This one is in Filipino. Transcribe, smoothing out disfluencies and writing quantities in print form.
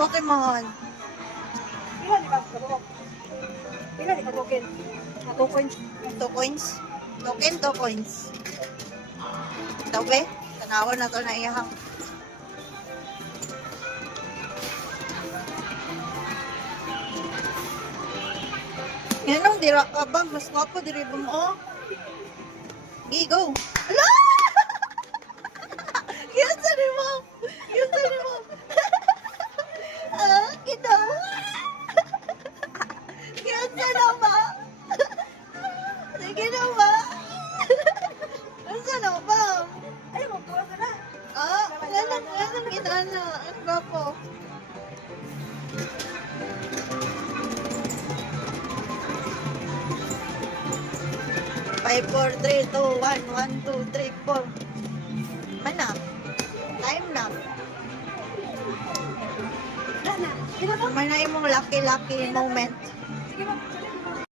Pokemon. Pila di ba? Pila di ka token? 2 coins. 2 coins. Token, 2 coins. Ito be, tanawan na to na iyahang. Yan ang dira ka ba? Mas wapo diri mo. Oh. Okay, go. Ala! Yan sa mo. Yan sa mo. Ah, ginawa. Yan sa ba? Sige na ba? Yan sa ba? Ay, magtuwa ka na. Ah, ngayon kita na. Ano ba po? Five, four, three, two, one, 1, 2, 3, 4. Mana? Time na. Wala na. Sige ba? May na imong lucky moment. Sige ba?